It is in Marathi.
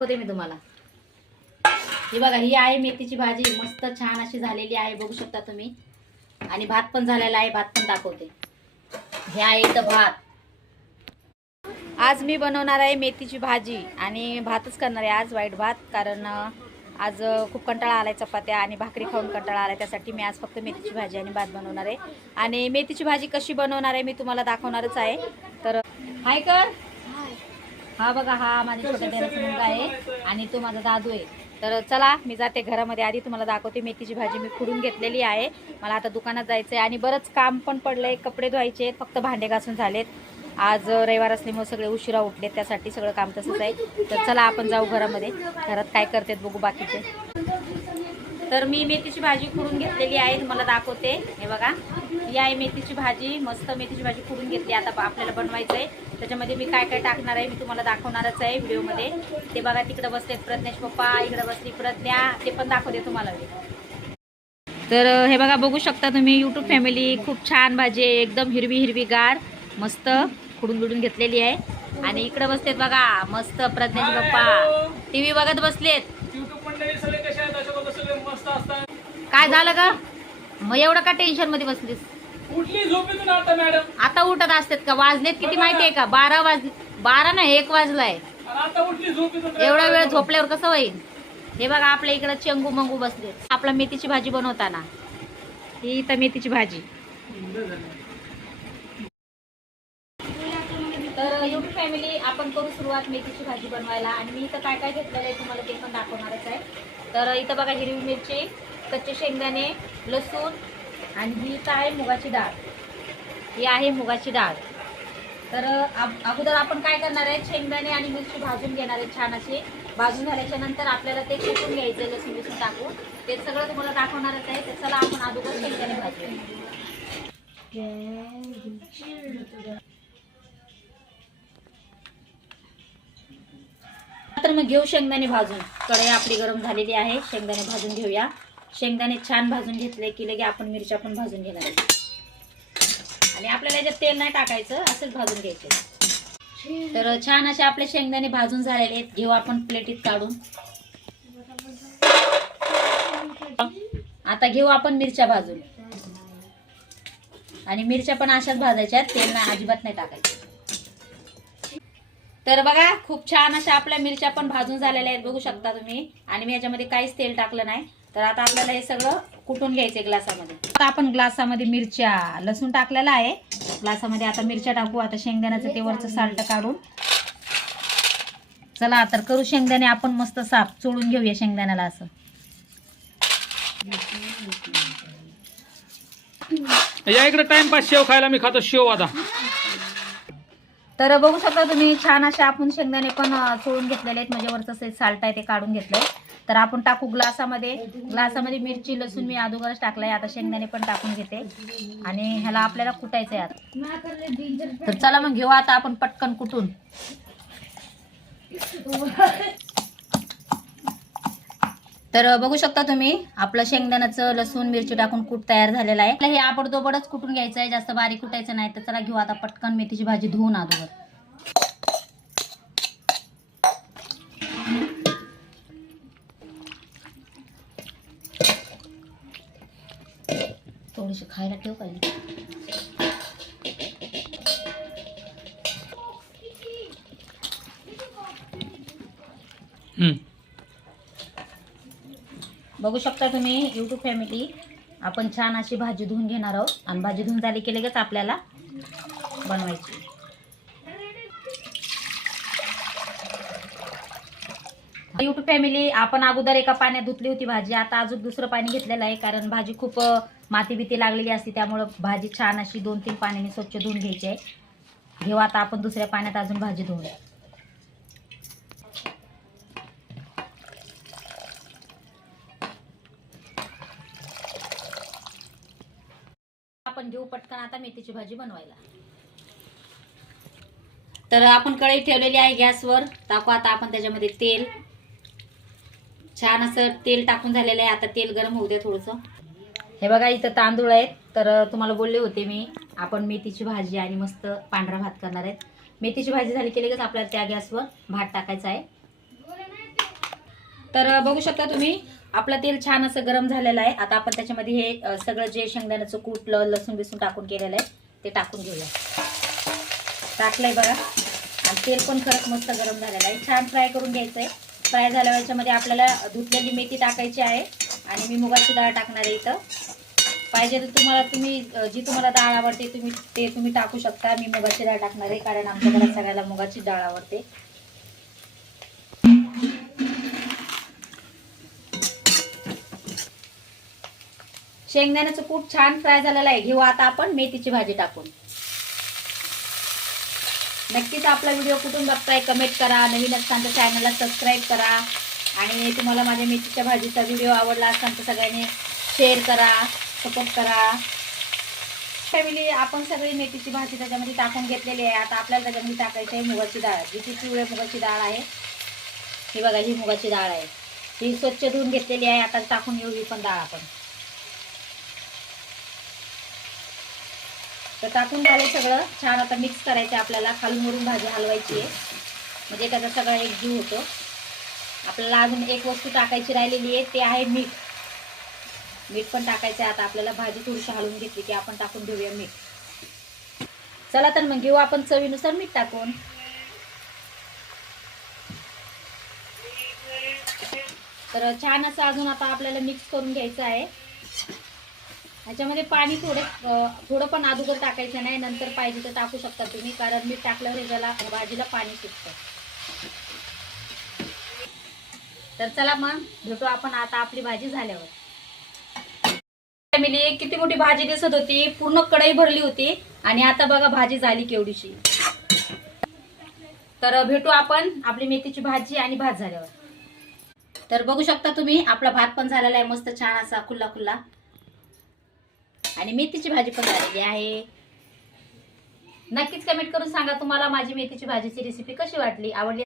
होते मी तुम्हाला ही बघा, ही आहे मेथीची भाजी, मस्त छान अशी झालेली आहे, बघू शकता तुम्ही. आणि भात पण झालेला आहे, भात पण दाखवते. हे आहे इथं भात. आज मी बनवणार आहे मेथीची भाजी आणि भातच करणार आहे आज, वाईट भात. कारण आज खूप कंटाळा आलाय, चपात्या आणि भाकरी खाऊन कंटाळा आलाय. त्यासाठी मी आज फक्त मेथीची भाजी आणि भात बनवणार आहे. आणि मेथीची भाजी कशी बनवणार आहे मी तुम्हाला दाखवणारच आहे. तर हाय कर. हा बघा, हा माझ्या छोट्या देराचा मुलगा आहे आणि तो माझा दादू आहे. तर चला मी जाते घरामध्ये. आधी तुम्हाला दाखवते. मेथीची भाजी मी खुडून घेतलेली आहे. मला आता दुकानात जायचं आहे आणि बरंच काम पण पडलंय. कपडे धुवायचे आहेत, फक्त भांडे घासून झालेत. आज रविवार असल्यामुळे सगळे उशिरा उठले, त्यासाठी सगळं काम तसंच आहे. तर चला आपण जाऊ घरामध्ये. घरात काय करतात बघू बाकीचे. तर मी मेथीची भाजी खुडून घेतलेली आहे, तुम्हाला दाखवते. हे बघा, ही आहे मेथीची भाजी. मस्त मेथीची भाजी खुडून घेतली. आता आपल्याला बनवायचं आहे. त्याच्यामध्ये मी काय काय टाकणार आहे मी तुम्हाला दाखवणारच आहे व्हिडिओमध्ये. ते बघा, तिकडे बसलेत प्रज्ञेश पप्पा, इकडे बसली प्रज्ञा, ते पण दाखवते तुम्हाला. तर हे बघा, बघू शकता तुम्ही यूट्यूब फॅमिली. खूप छान भाजी आहे, एकदम हिरवी हिरवीगार, मस्त खुडून बिडून घेतलेली आहे. आणि इकडे बसलेत बघा मस्त प्रज्ञेश पप्पा, टीव्ही बघत बसलेत. काय झालं का मग एवढं का टेन्शन मध्ये बसलीस? उठली झोपेतून आता मॅडम. आता उठत असतात का? वाजलेत किती माहिती आहे का? 12 वाजले. 12 नाही, 1 वाजलाय. आता उठली झोपेतून. एवढा वेळ झोपल्यावर कसं होईल? हे बघा, आपल्या इकडे चंगू मंगू बसले. आपला मेथीची भाजी बनवताना ही इथं मेथीची भाजी. तर यूट्यूब फॅमिली, आपण करू सुरुवात मेथीची भाजी बनवायला. आणि मी इथं काय काय घेतलेलं आहे तुम्हाला ते पण दाखवणारच आहे. तर इथं बघा, हिरवी मिरची, कच्चे शेंगदाणे, लसूण, आणि ही इथं आहे मुगाची डाळ. ही आहे मुगाची डाळ. तर अगोदर आपण काय करणार आहे, शेंगदाणे आणि मिरची भाजून घेणार आहे छान अशी. भाजून झाल्याच्या नंतर आपल्याला ते कुटून घ्यायचं, लसूण बिसून टाकून. ते सगळं तुम्हाला दाखवणारच आहे. तर चला आपण अगोदर शेंगदाणे भाजूया. तर मग घेऊ शेंगदाणे भाजून. कढई आपली गरम झालेली आहे, शेंगदाणे भाजून घेऊया. शेंगदाणे छान भाजून घेतले की लगे आपण मिरच्या पण भाजून घेणार आहे. आणि आपल्याला याच्यात तेल नाही टाकायचं, असंच भाजून घ्यायचे. तर छान असे आपले शेंगदाणे भाजून झालेले आहेत. घेऊ आपण प्लेटीत काढून. आता घेऊ आपण मिरच्या भाजून. आणि मिरच्या पण अशाच भाजायच्या, तेल नाही, अजिबात नाही टाकायचं. तर बघा, खूप छान अशा आपल्या मिरच्या पण भाजून झालेल्या आहेत, बघू शकता तुम्ही. आणि मी याच्यामध्ये काहीच तेल टाकलं नाही. तर आता आपल्याला हे सगळं कुटून घ्यायचंय ग्लासामध्ये. आता आपण ग्लासामध्ये मिरच्या, लसूण टाकलेला आहे ग्लासामध्ये. आता मिरच्या टाकू. आता शेंगदाण्याचं ते वरचं साल्ट काढून. चला तर करू शेंगदाणे आपण मस्त साफ चोळून घेऊया शेंगदाण्याला असं. या इकडे टाइमपास शेव खायला मी खातो शेव आता. तर बघू शकता तुम्ही, छान असे आपण शेंगदाणे पण चोळून घेतलेले आहेत. म्हणजे वरचं साल्ट आहे ते काढून घेतलंय. तर आपण टाकू ग्लासामध्ये. ग्लासामध्ये मिरची, लसूण मी अगोदरच टाकलाय. आता शेंगदाणे पण टाकून घेते. आणि ह्याला आपल्याला कुटायचंय आता. तर चला मग घेऊ आता आपण पटकन कुटून. तर बघू शकता तुम्ही, आपलं शेंगदाण्याचं लसूण मिरची टाकून कूट तयार झालेला आहे. हे आबडदोबडच कुटून घ्यायचं आहे, जास्त बारीक कुटायचं नाही. तर चला घेऊ आता पटकन मेथीची भाजी धुवून अगोदर. थोडीशी खायला ठेव पाहिजे. बघू शकता तुम्ही यूट्यूब फॅमिली, आपण छान अशी भाजी धुवून घेणार आहोत. आणि भाजी धुवून झाली की लगेच आपल्याला बनवायची. यूट्यूब फॅमिली, आपण अगोदर एका पाण्यात धुतली होती भाजी. आता अजून दुसरं पाणी घेतलेलं आहे, कारण भाजी खूप माती बिती लागलेली असते. त्यामुळं भाजी छान अशी 2-3 पाण्याने स्वच्छ धुवून घ्यायची आहे. घेऊ आता आपण दुसऱ्या पाण्यात अजून भाजी धुवूया. आपण घेऊ पटकन आता मेथीची भाजी बनवायला. तर आपण कढई ठेवलेली आहे गॅसवर. टाकू आता आपण त्याच्यामध्ये तेल. छान असं तेल टाकून झालेलं आहे. आता तेल गरम होऊ द्या थोडंसं. हे बघा, इथं तांदूळ आहेत. तर तुम्हाला बोलले होते मी, आपण मेथीची भाजी आणि मस्त पांढरा भात करणार आहेत. मेथीची भाजी झाली की लगेच आपल्याला त्या गॅसवर भात टाकायचा आहे. तर बघू शकता तुम्ही आपलं तेल छान असं गरम झालेलं आहे. आता आपण त्याच्यामध्ये हे सगळं जे शेंगदाण्याचं कूट लसूण बिसून टाकून केलेलं आहे ते टाकून घेऊया. टाकलंय बघा आणि तेल पण खरंच मस्त गरम झालेलं आहे. छान फ्राय करून घ्यायचं आहे. फ्राय झाल्यावर याच्यामध्ये आपल्याला धुतलेली मेथी टाकायची आहे आणि मी मुगाची डाळ टाकणार आहे इथं. पाहिजे तर तुम्ही जी तुम्हाला डाळ आवडते तुम्ही टाकू शकता. मी मुगाची डाळ टाकणार आहे कारण आमच्या घरात सगळ्याला मुगाची डाळ आवडते. शेंगदाण्याचं कूट छान फ्राय झालेलं आहे. घेऊ आता आपण मेथीची भाजी टाकून. नक्कीच आपला व्हिडिओ कुठून बघताय कमेंट करा. नवीन असताना चॅनलला सबस्क्राईब करा आणि तुम्हाला माझ्या मेथीच्या भाजीचा व्हिडिओ आवडला असेल तर सगळ्यांनी शेअर करा, सपोर्ट करा. फॅमिली आपण सगळी मेथीची भाजी त्याच्यामध्ये टाकून घेतलेली आहे. आता आपल्याला त्याच्यामध्ये टाकायची आहे मुगाची डाळ. जी पिवळी मुगाची डाळ आहे ही बघा, ही मुगाची डाळ आहे. ही स्वच्छ धुवून घेतलेली आहे. आता टाकून घेऊ ही पण डाळ आपण. तर टाकून झाले सगळं छान. आता मिक्स करायचं आहे आपल्याला. खालून वरून भाजी हलवायची आहे म्हणजे त्याचा सगळा एकजीव होतो. आपल्याला अजून एक वस्तू टाकायची राहिलेली आहे ते आहे मीठ. मीठ पण टाकायचं आहे. आता आपल्याला भाजी थोडीशी हलवून घेतली की आपण टाकून घेऊया मीठ. चला तर मग घेऊ आपण चवीनुसार मीठ टाकून. तर छान असं अजून आता आपल्याला मिक्स करून घ्यायचं आहे. ह्याच्यामध्ये पाणी थोडं पण अगोदर टाकायचं नाही, नंतर पाहिजे तर टाकू शकता तुम्ही कारण मीठ टाकल्यावर ह्याला भाजीला पाणी सुटतं. तर चला मग भेटू आपण आता आपली भाजी झाल्यावर. फॅमिली किती मोठी भाजी दिसत होती, पूर्ण कढई भरली होती आणि आता बघा भाजी झाली केवढीशी. तर भेटू आपण आपली मेथीची भाजी आणि भात झाल्यावर. तर बघू शकता तुम्ही आपला भात पण झालेला आहे मस्त छान असा खुल्ला खुल्ला आणि मेथीची भाजी पण झालेली आहे. नक्कीच कमेंट करून सांगा तुम्हाला माझी मेथीची भाजीची रेसिपी कशी वाटली, आवडली